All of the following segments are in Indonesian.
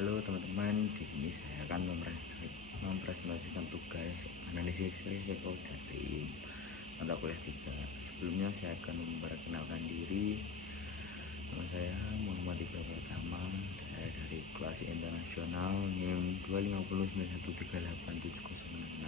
Halo teman-teman, di sini saya akan mempresentasikan tugas analisis risiko dari mata kuliah 3. Sebelumnya saya akan memperkenalkan diri. Nama saya Muhammad Iqbal Pratama, saya dari kelas internasional NIM 25091387006.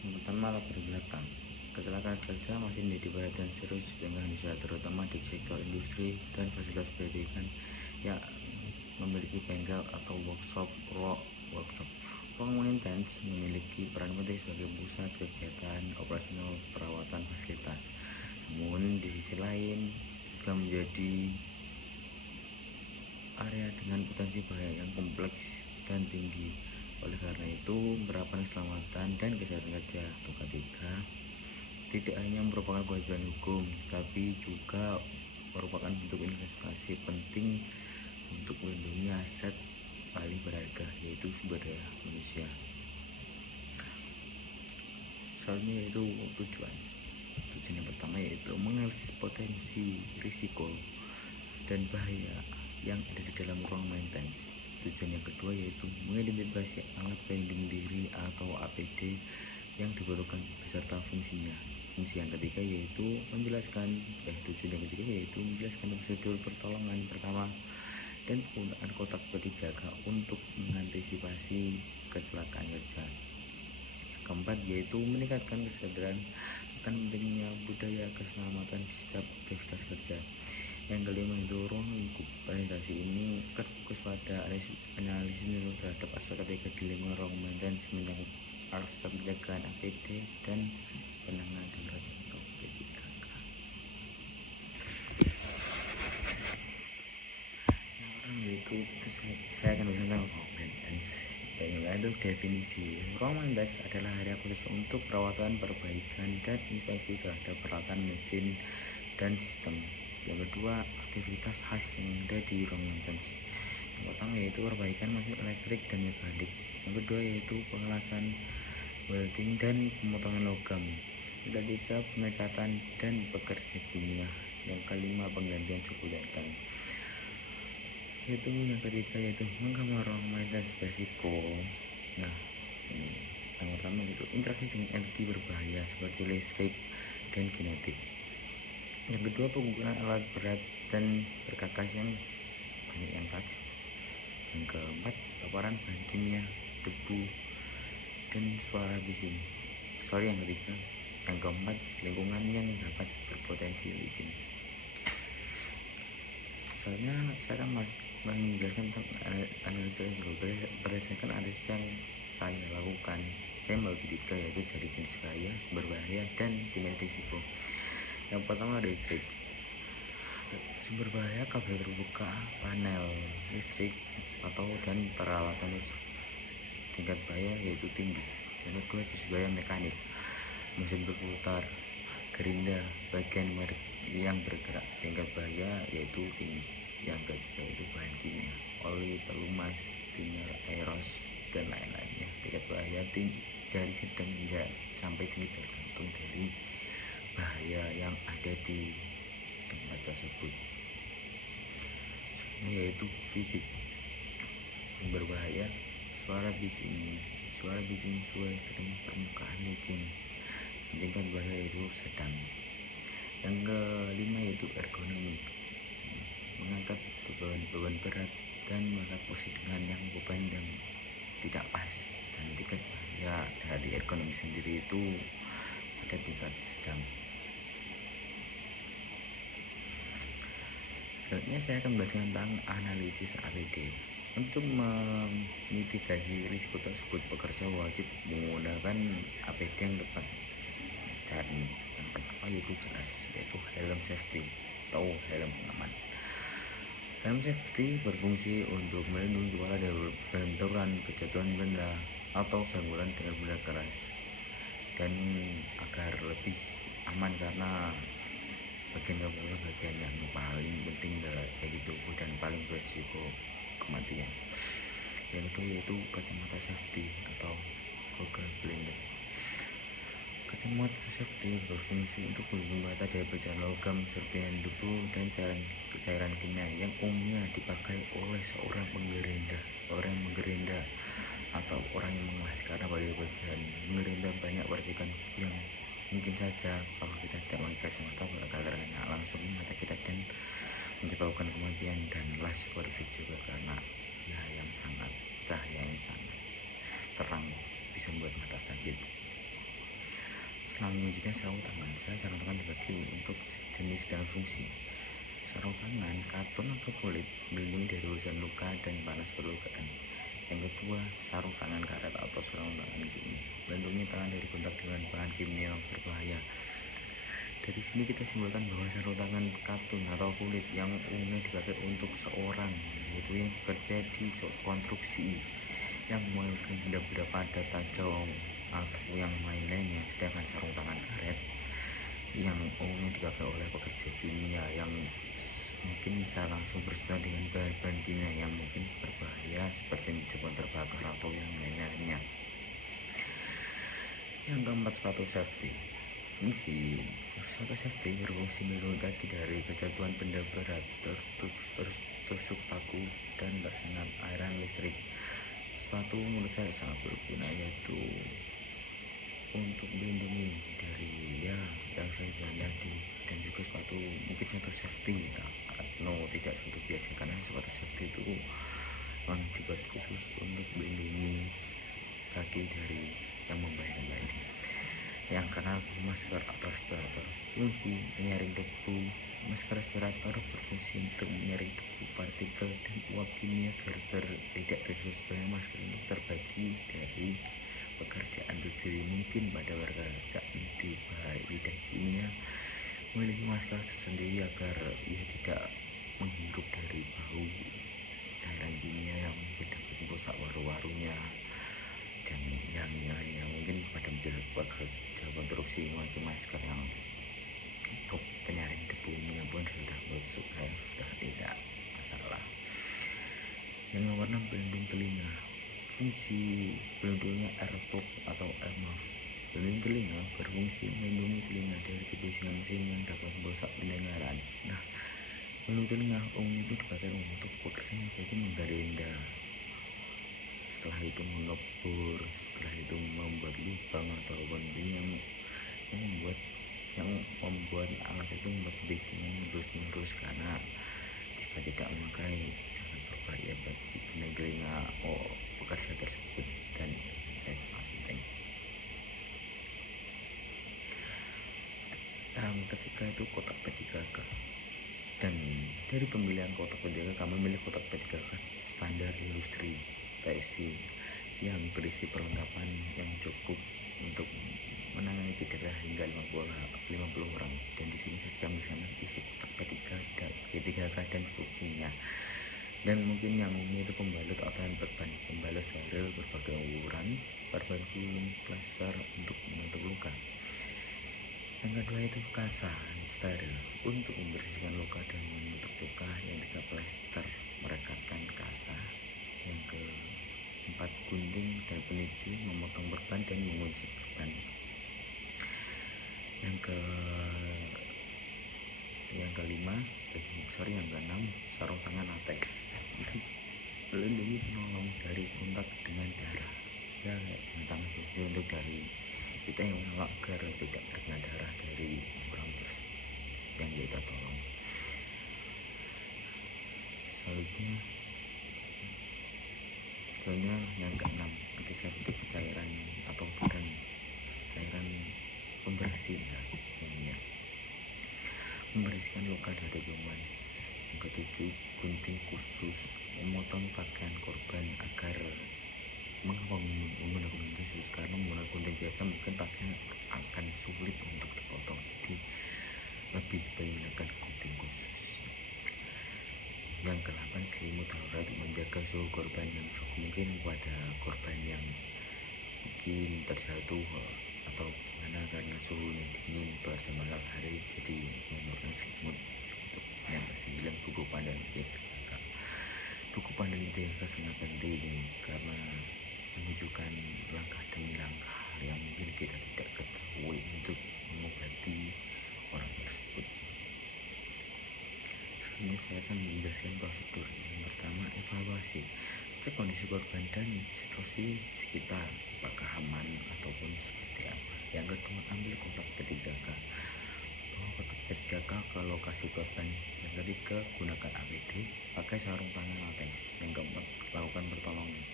Yang pertama, latar belakang. Kecelakaan kerja masih menjadi perhatian serius di Indonesia, terutama di sektor industri dan fasilitas pendidikan yang memiliki bengkel atau workshop. Ruang maintenance memiliki peran penting sebagai pusat kegiatan operasional perawatan fasilitas. Namun di sisi lain juga menjadi area dengan potensi bahaya yang kompleks dan tinggi. Oleh karena itu, penerapan keselamatan dan kesehatan kerja atau K3 tidak hanya merupakan kewajiban hukum, tapi juga merupakan bentuk investasi penting untuk melindungi aset paling berharga, yaitu sumber daya manusia. Selanjutnya yaitu tujuan yang pertama yaitu menganalisis potensi risiko dan bahaya yang ada di dalam ruang maintenance. Tujuan yang kedua yaitu mengidentifikasi alat pelindung diri atau APD yang diperlukan beserta fungsinya. Tujuan yang ketiga yaitu menjelaskan prosedur pertolongan pertama dan penggunaan kotak P3K untuk mengantisipasi kecelakaan kerja. Keempat yaitu meningkatkan kesadaran akan pentingnya budaya keselamatan di setiap aktivitas kerja. Yang kelima itu ruang lingkup. Presentasi ini terfokus pada analisis menyeluruh terhadap aspek ketiga di lingkungan ruang maintenance, aspek penjagaan APD dan penanganan darurat atau P3K. Yaitu saya akan tentang ruang maintenance. Itu definisi. Ruang maintenance adalah area khusus untuk perawatan, perbaikan, dan inspeksi terhadap peralatan mesin dan sistem. Yang kedua, aktivitas khas yang ada di ruang maintenance. Yang pertama yaitu perbaikan mesin elektrik dan mekanik. Yang kedua yaitu pengelasan, welding, dan pemotongan logam. Yang ketiga, pengecatan dan pekerja kimia. Yang kelima, penggantian suku logam. Yang ketiga yaitu menggambar ruang maintenance berisiko. Nah, yang pertama itu interaksi dengan energi berbahaya seperti listrik dan kinetik. Yang kedua, penggunaan alat berat dan berkakas yang banyak yang tajam. Yang keempat, paparan bahan kimia, debu, dan suara bising. Yang ketiga. Yang keempat, lingkungan yang dapat berpotensi licin. Soalnya saya akan menjelaskan tentang analisis risiko berdasarkan analisis yang saya lakukan. Saya membagi 3 yaitu dari jenis bahaya, sumber bahaya, dan tingkat risiko. Yang pertama listrik. Sumber bahaya kabel terbuka, panel listrik atau dan peralatan listrik. Tingkat bahaya yaitu tinggi. Yang kedua jenis bahaya mekanik, mesin berputar, gerinda, bagian yang bergerak. Tingkat bahaya yaitu tinggi. Yang ketiga yaitu bahan kimia, oli, pelumas, thinner, aeros, dan lain-lainnya. Tingkat bahaya tinggi dari sedang hingga sampai tinggi tergantung dari bahaya yang ada di tempat tersebut. Yaitu fisik. Sumber bahaya, suara bising, suara ekstrim, permukaan licin. Tingkat bahaya itu sedang. Yang kelima yaitu ergonomi, mengangkat beban berat dan mengangkat posisi dengan yang beban yang tidak pas. Dan tingkat bahaya dari ergonomi sendiri itu pada tingkat sedang. Selanjutnya saya akan membahas tentang analisis APD. Untuk memitigasi risiko tersebut, pekerja wajib menggunakan APD yang tepat. Dan yang pertama yaitu helm safety atau helm pengaman. Helm safety berfungsi untuk melindungi kepala dari benturan, kejatuhan benda, atau senggol dengan benda keras, dan agar lebih aman karena bagian kepala bagian yang paling penting dari tubuh dan paling berisiko kematian. Yang kedua yaitu kacamata safety atau goggle blinder. Kacamata safety berfungsi untuk melindungi mata dari bencana logam, serpihan debu, dan cairan kimia yang umumnya dipakai oleh seorang menggerenda atau orang yang mengelas, karena pada bagian menggerenda banyak percikan yang mungkin saja kalau kita tidak memakai kacamata bakal terkena langsung mata kita dan menyebabkan kematian. Dan las worry juga karena cahaya yang sangat terang bisa membuat mata sakit. Selanjutnya mengujikan sarung tangan. Sarung tangan dibagi untuk jenis dan fungsi. Sarung tangan katun atau kulit melindungi dari urusan luka dan panas perlukaan. Yang kedua, sarung tangan karet atau sarung tangan kimia melindungi tangan dari kontak dengan bahan kimia yang berbahaya. Dari sini kita simpulkan bahwa sarung tangan katun atau kulit yang umumnya dipakai untuk seorang, yaitu yang bekerja di konstruksi yang menggunakan benda-benda padat, tajam, atau yang lain-lainnya. Sedangkan sarung tangan karet yang umumnya dipakai oleh pekerja kimia yang mungkin bisa langsung bersentuhan dengan bahan-bahan kimia yang mungkin berbahaya seperti menyebabkan terbakar atau yang lain-lainnya. Yang keempat, sepatu safety. Fungsi sepatu safety berfungsi melindungi kaki dari kejatuhan benda berat, tertusuk paku, dan tersengat aliran listrik. Sepatu menurut saya sangat berguna, yaitu untuk melindungi dari yang saya bilang tadi, dan juga sepatu mungkin sepatu safety tidak sepatu biasa, karena sepatu safety itu dibuat khusus untuk melindungi kaki dari yang membahayakan tadi. Yang keenam, masker atau respirator. Fungsi menyaring debu. Masker respirator berfungsi untuk menyaring debu, partikel, dan uap kimia agar tidak terhirup. Masker ini terbagi dari pekerjaan tujuan. Mungkin pada pekerjaan di bidang kimia memiliki masker sendiri agar ia tidak menghirup dari bau cairan kimia yang mungkin dapat merusak paru-parunya dan yang lainnya. Mungkin pada pekerja konstruksi memakai masker yang untuk penyaring debunya pun sudah tidak masalah. Yang nomor 6, pelindung telinga. Fungsi pelindungnya airpop atau airmuff. Pelindung telinga berfungsi melindungi telinga dari kebisingan mesin yang dapat merusak pendengaran. Nah, pelindung telinga umumnya itu dipakai untuk pekerjaan seperti menggerenda, setelah itu mengebor, setelah itu membuat lubang atau yang membuat alat itu membuat kebisingan menerus, karena jika tidak memakai sangat berbahaya bagi telinga pekerja tersebut. Dan saya sangat penting. Ketiga itu kotak P3K. Dan dari pemilihan kotak P3K, kami memilih kotak P3K standar industri Type C yang berisi perlengkapan yang cukup untuk menangani cedera hingga 50 orang. Dan di sini kami sana isi kotak P3K dan fungsinya. Dan mungkin yang ini itu pembalut atau yang pembalut steril berbagai ukuran, perban gulung, plaster untuk menutup luka. Yang kedua itu kasa steril untuk membersihkan luka dan menutup luka. Yang ketiga, plester merekatkan kasa. Yang keempat, gunting dan peniti memotong perban dan mengunci perban. Yang keenam, sarung tangan latex. Itu melindungi penolong dari kontak dengan darah. Ya, tangan itu untuk dari kita yang menolak agar tidak terkena darah dari orang yang kita tolong. Selanjutnya yang keenam, antiseptik cairan atau cairan pembersih ya, membersihkan luka dari kuman. Yang ketujuh, gunting khusus memotong pakaian korban. Mengapa menggunakan gunting khusus? Karena menggunakan gunting biasa mungkin pakaian akan sulit untuk dipotong, jadi lebih baik menggunakan gunting khusus. Yang ke-8, selimut darurat menjaga suhu korban yang cukup. Mungkin pada korban yang mungkin terjatuh atau karena suhunya dingin pada malam hari, jadi menggunakan selimut untuk yang ke-9, buku panduan P3K. Buku panduan P3K sangat penting karena menunjukkan langkah demi langkah hal yang mungkin kita tidak ketahui untuk mengobati orang tersebut. Selanjutnya saya akan menjelaskan prosedur. Yang pertama, evaluasi. Cek kondisi korban dan situasi sekitar, apakah aman ataupun seperti apa. Yang kedua, ambil kontak P3K. Bawa kontak P3K ke lokasi korban. Yang ketiga, gunakan APD, pakai sarung tangan latex. Yang keempat, lakukan pertolongan.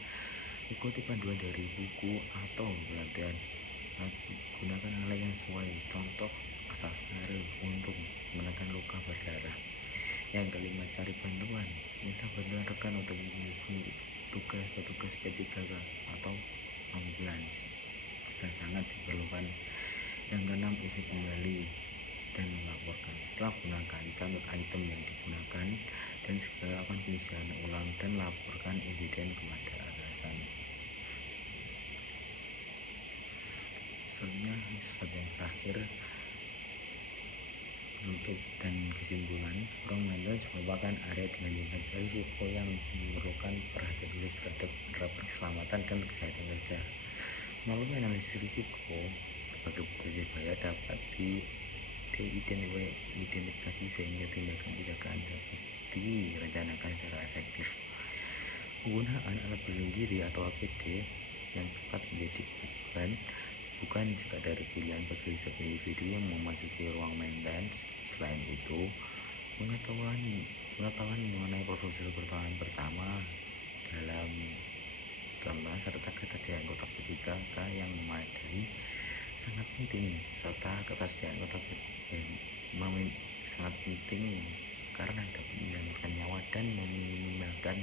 Ikuti panduan dari buku atau pelatihan. Gunakan alat yang sesuai, contoh asal steril untuk menekan luka berdarah. Yang kelima, cari bantuan. Minta bantuan rekan untuk menghubungi petugas P3K atau ambulans jika sangat diperlukan. Yang keenam, isi kembali dan melaporkan. Setelah gunakan, catat item yang digunakan dan segera lakukan pengisian ulang dan laporkan insiden kepada atasan. Selanjutnya, yang terakhir, penutup dan kesimpulan. Ruang maintenance merupakan area dengan tingkat risiko yang memerlukan perhatian khusus terhadap penerapan keselamatan dan kesehatan kerja. Melalui analisis risiko, berbagai potensi bahaya dapat diidentifikasi sehingga tindakan pencegahan dapat direncanakan secara efektif. Penggunaan alat pelindung diri atau APD yang tepat menjadi kewajiban, bukan sekadar pilihan bagi setiap individu yang memasuki ruang maintenance. Selain itu, pengetahuan mengenai prosedur pertolongan pertama dalam serta ketersediaan kontak P3K yang memadai sangat penting, serta ketersediaan kontak sangat penting karena dapat menyelamatkan nyawa dan meminimalkan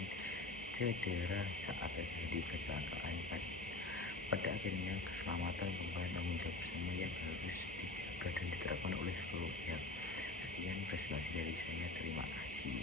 cedera saat terjadi kecelakaan. Pada akhirnya, keselamatan merupakan tanggung jawab bersama yang harus dijaga dan diterapkan oleh seluruh pihak. Sekian presentasi dari saya, terima kasih.